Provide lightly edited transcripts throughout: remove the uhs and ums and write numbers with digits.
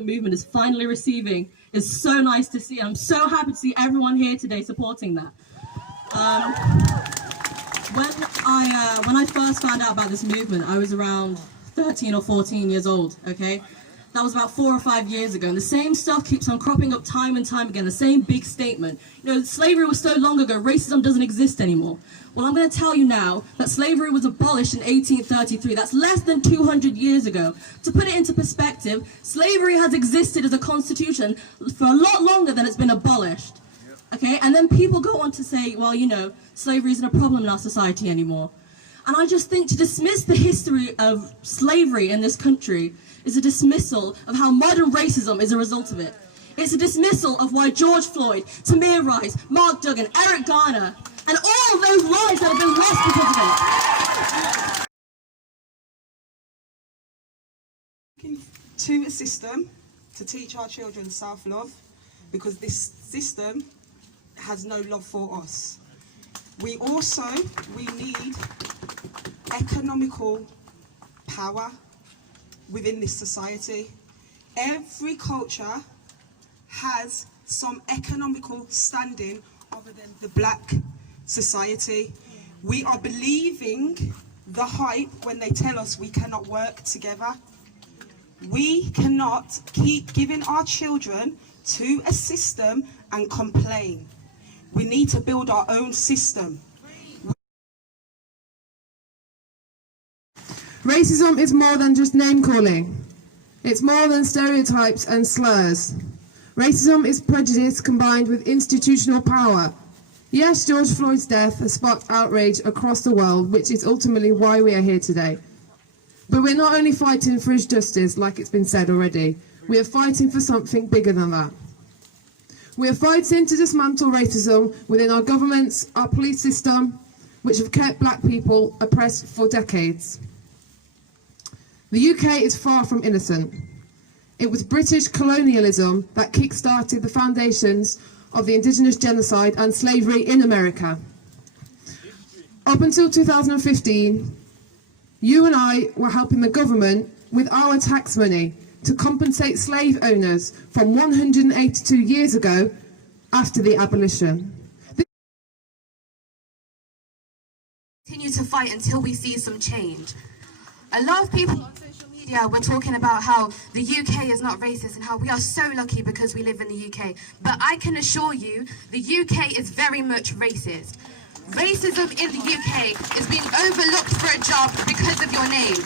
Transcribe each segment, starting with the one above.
movement is finally receiving is so nice to see. I'm so happy to see everyone here today supporting that. When I first found out about this movement, I was around 13 or 14 years old, okay? That was about 4 or 5 years ago, and the same stuff keeps on cropping up time and time again, the same big statement. You know, slavery was so long ago, racism doesn't exist anymore. Well, I'm going to tell you now that slavery was abolished in 1833. That's less than 200 years ago. To put it into perspective, slavery has existed as a constitution for a lot longer than it's been abolished. Okay, and then people go on to say, well, you know, slavery isn't a problem in our society anymore. And I just think to dismiss the history of slavery in this country is a dismissal of how modern racism is a result of it. It's a dismissal of why George Floyd, Tamir Rice, Mark Duggan, Eric Garner, and all of those lives that have been lost because of it. To a system to teach our children self-love, because this system has no love for us. We need economical power within this society. Every culture has some economical standing other than the black society. We are believing the hype when they tell us we cannot work together. We cannot keep giving our children to a system and complain. We need to build our own system. Racism is more than just name-calling. It's more than stereotypes and slurs. Racism is prejudice combined with institutional power. Yes, George Floyd's death has sparked outrage across the world, which is ultimately why we are here today. But we're not only fighting for his justice, like it's been said already. We are fighting for something bigger than that. We are fighting to dismantle racism within our governments, our police system, which have kept black people oppressed for decades. The UK is far from innocent. It was British colonialism that kick-started the foundations of the indigenous genocide and slavery in America. Up until 2015, you and I were helping the government with our tax money to compensate slave owners from 182 years ago after the abolition. Continue to fight until we see some change. A lot of people on social media were talking about how the UK is not racist and how we are so lucky because we live in the UK. But I can assure you, the UK is very much racist. Racism in the UK is being overlooked for a job because of your name.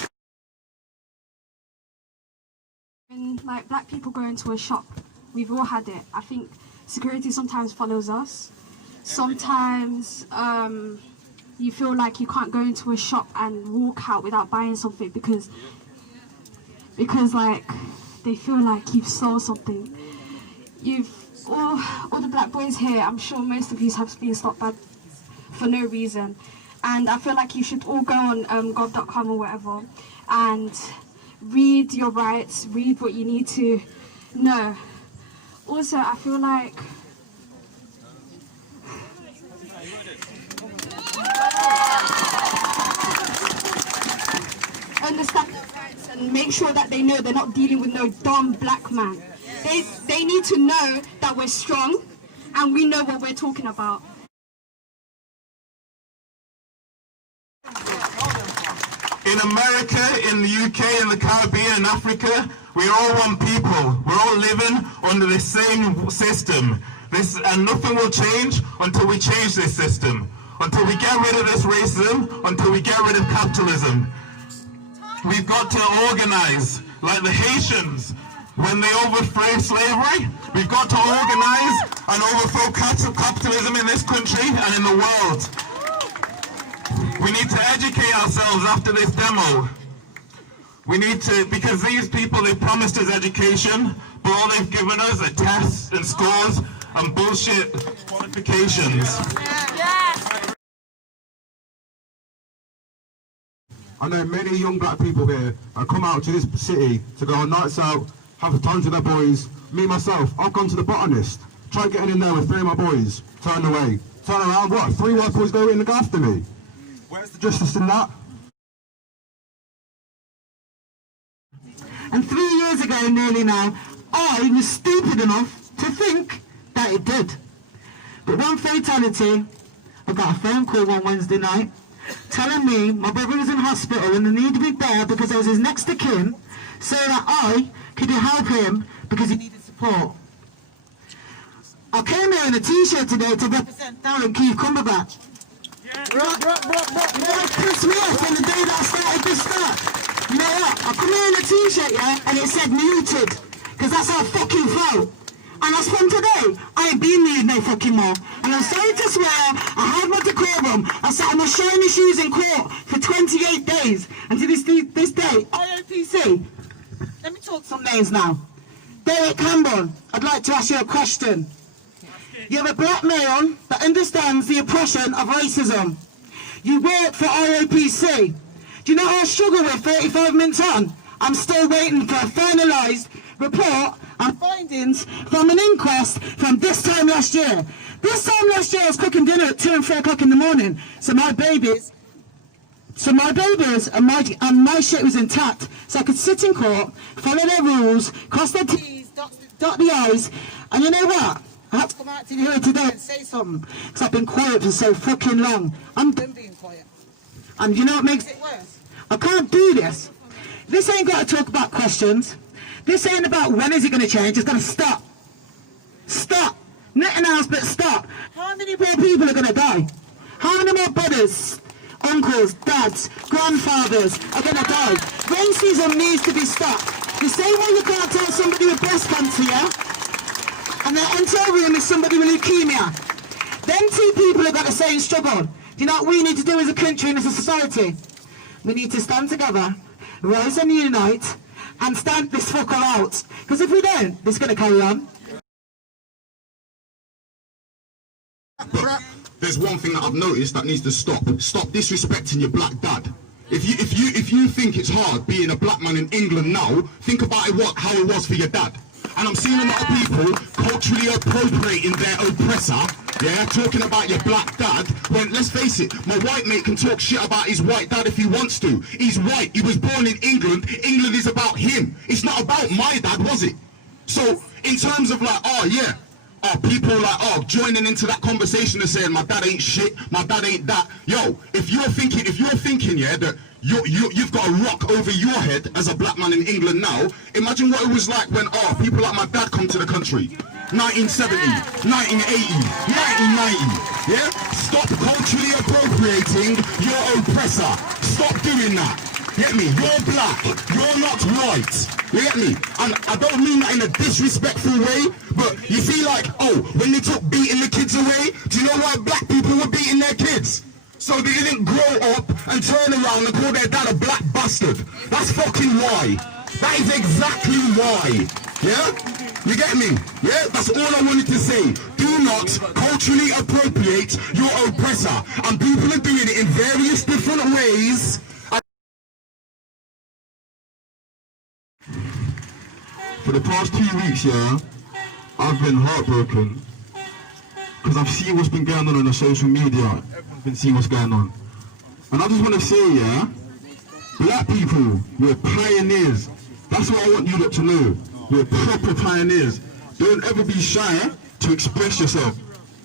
When black people go into a shop, we've all had it. I think security sometimes follows us. Sometimes you feel like you can't go into a shop and walk out without buying something because like they feel like you've stole something. All the black boys here, I'm sure most of you have been stopped for no reason, and I feel like you should all go on gov.com or whatever and read your rights, read what you need to know. Also, I feel like understand their rights and make sure that they know they're not dealing with no dumb black man. They need to know that we're strong and we know what we're talking about. In America, in the UK, in the Caribbean, in Africa, we're all one people. We're all living under the same system. And nothing will change until we change this system. Until we get rid of this racism, until we get rid of capitalism. We've got to organize, like the Haitians, when they overthrew slavery. We've got to organize and overthrow capitalism in this country and in the world. We need to educate ourselves after this demo. We need to, because these people, they promised us education, but all they've given us are tests and scores and bullshit qualifications. I know many young black people here have come out to this city to go on nights out, have time with their boys. Me, myself, I've gone to the botanist, tried getting in there with 3 of my boys, turned away. Turn around, what, 3 white boys go in and go after me? Where's the justice in that? And 3 years ago, nearly now, I was stupid enough to think that it did. But one fatality, I got a phone call one Wednesday night telling me my brother was in hospital and they needed to be there because I was his next of kin so that I could help him because he needed support. I came here in a t-shirt today to represent Darren Keith Cumberbatch. You know what pissed me off on the day that I started this stuff? You know what? I come here in a t-shirt, yeah, and it said muted. Because that's how I fucking felt. And as from today, I ain't been muted no fucking more. And I'm sorry to swear, I had my decorum. I sat on my shiny shoes in court for 28 days. And to this day, IOPC, let me talk some names now. Derek Campbell, I'd like to ask you a question. You're a black male that understands the oppression of racism. You work for IOPC. Do you know how I struggle with 35 minutes on? I'm still waiting for a finalised report and findings from an inquest from this time last year. This time last year I was cooking dinner at 2 and 3 o'clock in the morning. So my babies and my shit was intact. So I could sit in court, follow their rules, cross their T's, dot the I's, and you know what? I had to come out to you here today and say something, because I've been quiet for so fucking long. I'm done being quiet. And you know what makes it worse? I can't do this. This ain't got to talk about questions. This ain't about when is it going to change. It's going to stop. Stop. Nothing else but stop. How many more people are going to die? How many more brothers, uncles, dads, grandfathers are going to die? Racism needs to be stopped. The same way you can't tell somebody with breast cancer, yeah? And their entire room is somebody with leukemia. Them two people have got the same struggle. Do you know what we need to do as a country and as a society? We need to stand together, rise and unite, and stamp this fucker out. Because if we don't, this is going to carry on. But there's one thing that I've noticed that needs to stop. Stop disrespecting your black dad. If you think it's hard being a black man in England now, think about how it was for your dad. And I'm seeing a lot of people culturally appropriating their oppressor, yeah, talking about your black dad, when, let's face it, my white mate can talk shit about his white dad if he wants to. He's white, he was born in England, England is about him. It's not about my dad, was it? So, in terms of like, oh yeah, people like, joining into that conversation and saying, my dad ain't shit, my dad ain't that. Yo, if you're thinking, yeah, that you've got a rock over your head as a black man in England now, imagine what it was like when people like my dad come to the country. 1970, 1980, 1990, yeah? Stop culturally appropriating your oppressor. Stop doing that. Get me? You're black, you're not white. You get me? And I don't mean that in a disrespectful way, but you feel like, when they talk beating the kids away, do you know why black people were beating their kids? So they didn't grow up and turn around and call their dad a black bastard. That's fucking why. That is exactly why. Yeah? You get me? Yeah? That's all I wanted to say. Do not culturally appropriate your oppressor. And people are doing it in various different ways. For the past 2 weeks, yeah, I've been heartbroken. Because I've seen what's been going on the social media. Everyone's been seeing what's going on. And I just want to say, yeah, black people, we're pioneers. That's what I want you lot to know. We're proper pioneers. Don't ever be shy to express yourself.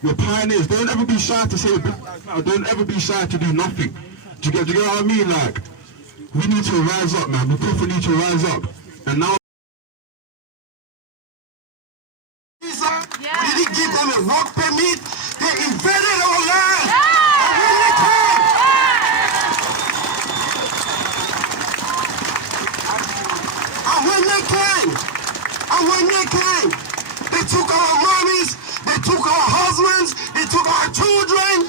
We're pioneers. Don't ever be shy to say Black Lives Matter. Don't ever be shy to do nothing. Do you get what I mean? Like, we need to rise up, man. We proper need to rise up. And now, we didn't give them a work permit. They invaded our land. And when they came, they took our mummies, they took our husbands, they took our children.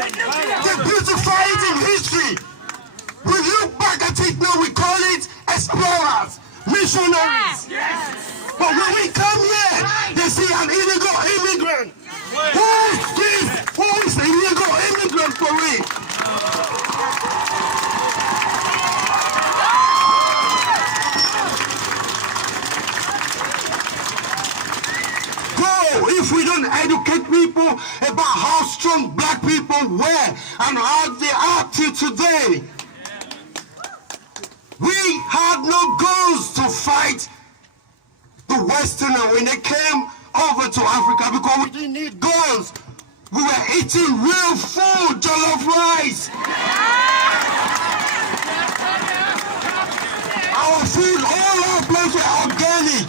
They beautify it in history. We look back at it now, we call it explorers, missionaries. But when we come here, they see an illegal immigrant. Who is this? Who is the illegal immigrant for real? If we don't educate people about how strong black people were and how they are till today, we had no guns to fight Westerner when they came over to Africa because we didn't need guns. We were eating real food, jollof rice. Our food, all our places were organic.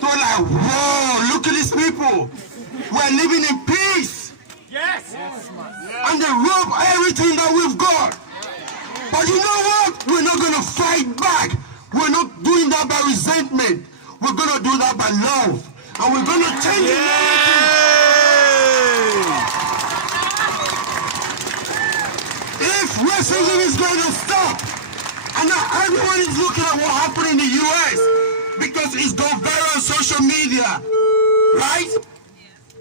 So like, whoa, look at these people. We're living in peace. Yes. And they rob everything that we've got. But you know what? We're not going to fight back. We're not doing that by resentment. We're going to do that by love. And we're going to change the narrative. If racism is going to stop, and now everyone is looking at what happened in the US, because it's gone viral on social media, right?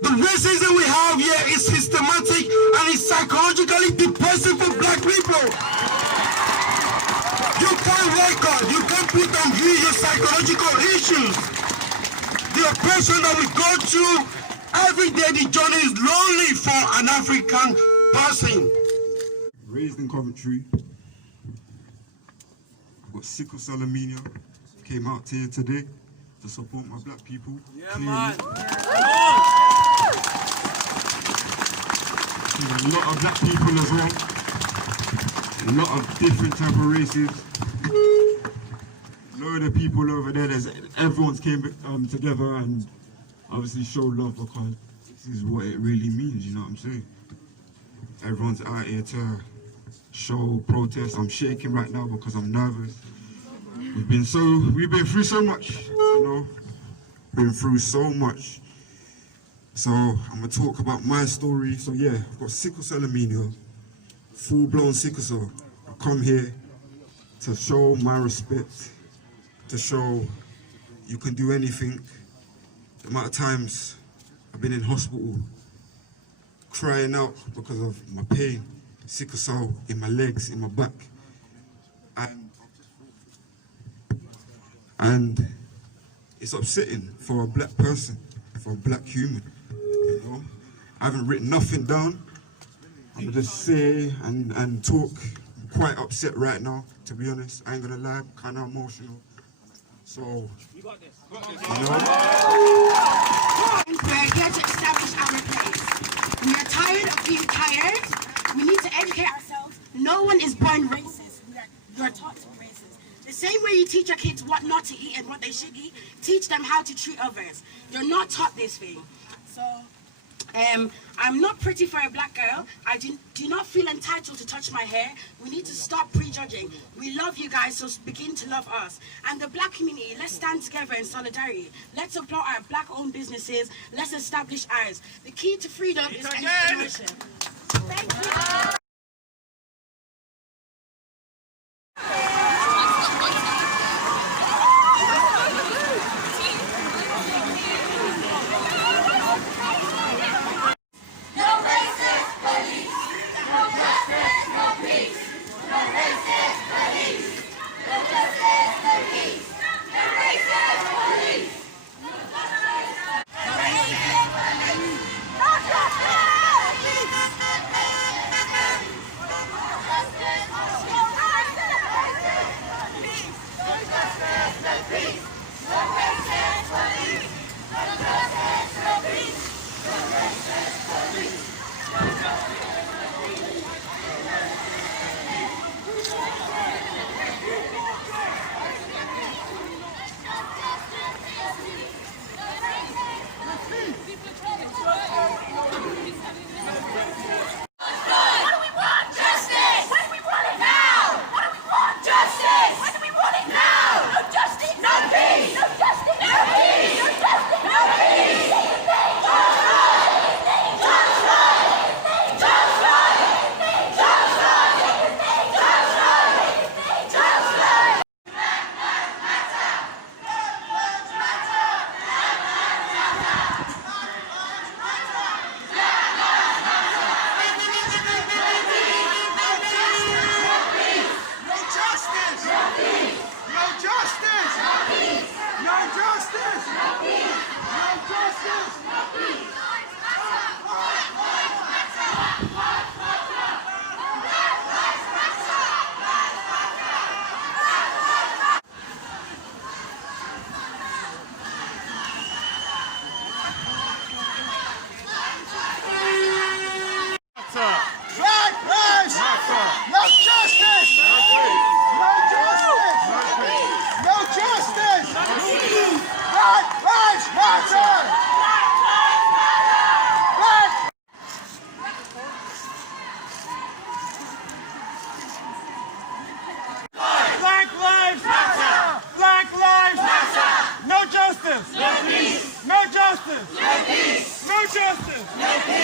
The racism we have here is systematic and it's psychologically depressing for black people. You can't record, you can't put on view your psychological issues. The oppression that we go through every day, the journey is lonely for an African person. Raised in Coventry. I've got sickle cell anemia. Came out here today to support my black people. Yeah, man. A lot of black people as well. A lot of different type of races. A lot of the people over there, everyone's came together and obviously showed love because this is what it really means, you know what I'm saying? Everyone's out here to show protest. I'm shaking right now because I'm nervous. We've been through so much, you know. Been through so much. So I'm gonna talk about my story. So yeah, I've got sickle cell anemia, full-blown sickle cell. I come here to show my respect, to show you can do anything. The amount of times I've been in hospital crying out because of my pain, sickle cell in my legs, in my back. And it's upsetting for a black person, for a black human, you know? I haven't written nothing down. I'm gonna just say and talk. I'm quite upset right now, to be honest. I ain't gonna lie, I'm kinda emotional. So, you know? We're here to establish our place. We are tired of being tired. We need to educate ourselves. No one is born racist. You're taught to be racist. The same way you teach your kids what not to eat and what they should eat, teach them how to treat others. You're not taught this thing. So, I'm not pretty for a black girl. I do not feel entitled to touch my hair. We need to stop prejudging. We love you guys, so begin to love us. And the black community, let's stand together in solidarity. Let's support our black-owned businesses. Let's establish ours. The key to freedom is entrepreneurship. Thank you. justice! No peace! No justice! No peace!